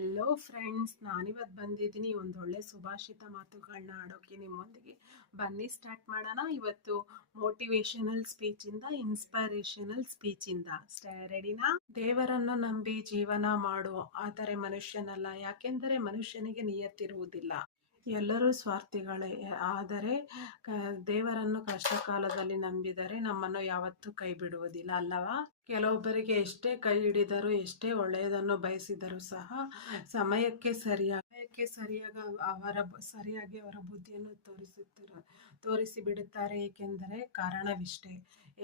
Hello friends, ನಾನಿವತ್ತು ಬಂದಿದ್ದೀನಿ ಒಂದೊಳ್ಳೆ ಸುಭಾಷಿತ ಮಾತುಗಳನ್ನ ಆಡೋಕ್ಕೆ ನಿಮ್ಮೊಂದಿಗೆ. ಬನ್ನಿ ಸ್ಟಾರ್ಟ್ ಮಾಡೋಣ. ಇವತ್ತು ಮೋಟಿವೇಶನಲ್ ಸ್ಪೀಚಿಂದ, ಇನ್ಸ್ಪೈರೇಷನಲ್ ಸ್ಪೀಚಿಂದ. ರೆಡಿನಾ? ದೇವರನ್ನು ನಂಬಿ ಜೀವನ ಮಾಡು, ಆದರೆ ಮನುಷ್ಯನಲ್ಲ. ಯಾಕೆಂದರೆ ಮನುಷ್ಯನಿಗೆ ನಿಯತ್ತಿರುವುದಿಲ್ಲ. ಎಲ್ಲರೂ ಸ್ವಾರ್ಥಿಗಳೇ, ಆದರೆ ದೇವರನ್ನು ಕಷ್ಟ ಕಾಲದಲ್ಲಿ ನಂಬಿದರೆ ನಮ್ಮನ್ನು ಯಾವತ್ತೂ ಕೈ ಬಿಡುವುದಿಲ್ಲ ಅಲ್ಲವಾ? ಕೆಲವೊಬ್ಬರಿಗೆ ಎಷ್ಟೇ ಕೈ ಹಿಡಿದರೂ, ಎಷ್ಟೇ ಒಳ್ಳೆಯದನ್ನು ಬಯಸಿದರೂ ಸಹ ಸಮಯಕ್ಕೆ ಸರಿಯಾಗಿ ಅವರ ಬುದ್ಧಿಯನ್ನು ತೋರಿಸಿ ಬಿಡುತ್ತಾರೆ. ಏಕೆಂದರೆ ಕಾರಣವಿಷ್ಟೇ,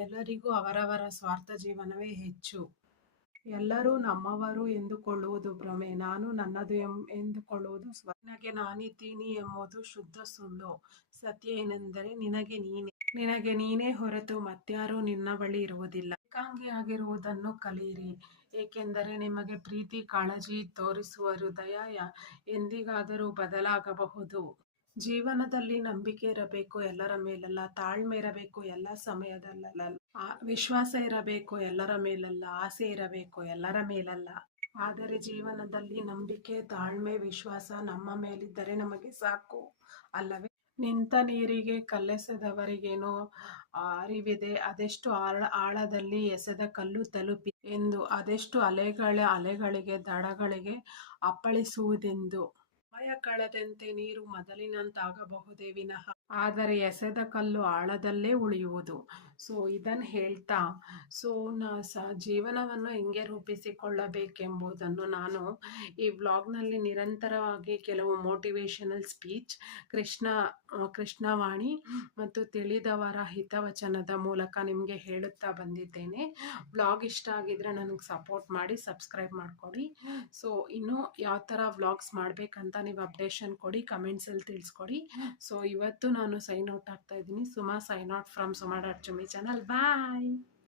ಎಲ್ಲರಿಗೂ ಅವರವರ ಸ್ವಾರ್ಥ ಜೀವನವೇ ಹೆಚ್ಚು. ಎಲ್ಲರೂ ನಮ್ಮವರು ಎಂದುಕೊಳ್ಳುವುದು ಭ್ರಮೆ, ನಾನು ನನ್ನದು ಎಂದುಕೊಳ್ಳುವುದು ನಿನಗೆ ನಾನಿದ್ದೀನಿ ಎಂಬುದು ಶುದ್ಧ ಸುಳ್ಳು. ಸತ್ಯ ಏನೆಂದರೆ ನಿನಗೆ ನೀನೇ ಹೊರತು ಮತ್ಯಾರೂ ನಿನ್ನ ಬಳಿ ಇರುವುದಿಲ್ಲ. ಏಕಾಂಗಿಯಾಗಿರುವುದನ್ನು ಕಲಿಯಿರಿ, ಏಕೆಂದರೆ ನಿಮಗೆ ಪ್ರೀತಿ ಕಾಳಜಿ ತೋರಿಸುವ ಹೃದಯ ಎಂದಿಗಾದರೂ ಬದಲಾಗಬಹುದು. ಜೀವನದಲ್ಲಿ ನಂಬಿಕೆ ಇರಬೇಕು, ಎಲ್ಲರ ಮೇಲಲ್ಲ. ತಾಳ್ಮೆ ಇರಬೇಕು, ಎಲ್ಲ ಸಮಯದಲ್ಲ. ವಿಶ್ವಾಸ ಇರಬೇಕು, ಎಲ್ಲರ ಮೇಲಲ್ಲ. ಆಸೆ ಇರಬೇಕು, ಎಲ್ಲರ ಮೇಲಲ್ಲ. ಆದರೆ ಜೀವನದಲ್ಲಿ ನಂಬಿಕೆ, ತಾಳ್ಮೆ, ವಿಶ್ವಾಸ ನಮ್ಮ ಮೇಲಿದ್ದರೆ ನಮಗೆ ಸಾಕು ಅಲ್ಲವೇ? ನಿಂತ ನೀರಿಗೆ ಕಲ್ಲೆಸೆದವರಿಗೇನೋ ಅರಿವಿದೆ, ಅದೆಷ್ಟು ಆಳದಲ್ಲಿ ಎಸೆದ ಕಲ್ಲು ತಲುಪಿ ಎಂದು, ಅದೆಷ್ಟು ಅಲೆಗಳಿಗೆ ದಡಗಳಿಗೆ ಅಪ್ಪಳಿಸುವುದೆಂದು. ಸಮಯ ಕಳೆದಂತೆ ನೀರು ಮೊದಲಿನಂತಾಗಬಹುದೇ ವಿನಃ, ಆದರೆ ಎಸೆದ ಕಲ್ಲು ಆಳದಲ್ಲೇ ಉಳಿಯುವುದು. ಇದನ್ನು ಹೇಳ್ತಾ ಜೀವನವನ್ನು ಹೆಂಗೆ ರೂಪಿಸಿಕೊಳ್ಳಬೇಕೆಂಬುದನ್ನು ನಾನು ಈ ವ್ಲಾಗ್ನಲ್ಲಿ ನಿರಂತರವಾಗಿ ಕೆಲವು ಮೋಟಿವೇಶನಲ್ ಸ್ಪೀಚ್, ಕೃಷ್ಣವಾಣಿ ಮತ್ತು ತಿಳಿದವರ ಹಿತವಚನದ ಮೂಲಕ ನಿಮಗೆ ಹೇಳುತ್ತಾ ಬಂದಿದ್ದೇನೆ. ವ್ಲಾಗ್ ಇಷ್ಟ ಆಗಿದ್ರೆ ನನಗೆ ಸಪೋರ್ಟ್ ಮಾಡಿ, ಸಬ್ಸ್ಕ್ರೈಬ್ ಮಾಡ್ಕೊಡಿ. ಇನ್ನು ಯಾವ ಥರ ವ್ಲಾಗ್ಸ್ ಮಾಡಬೇಕಂತ ನೀವು ಅಪ್ಡೇಷನ್ ಕೊಡಿ, ಕಮೆಂಟ್ಸಲ್ಲಿ ತಿಳಿಸ್ಕೊಡಿ. ಇವತ್ತು ನಾನು ಸೈನ್ ಔಟ್ ಆಗ್ತಾ ಇದ್ದೀನಿ. ಸುಮಾ ಸೈನ್ ಔಟ್ ಫ್ರಮ್ ಸುಮಾ.ಚುಮ್ಮಿ ಚಾನಲ್. ಬಾಯ್.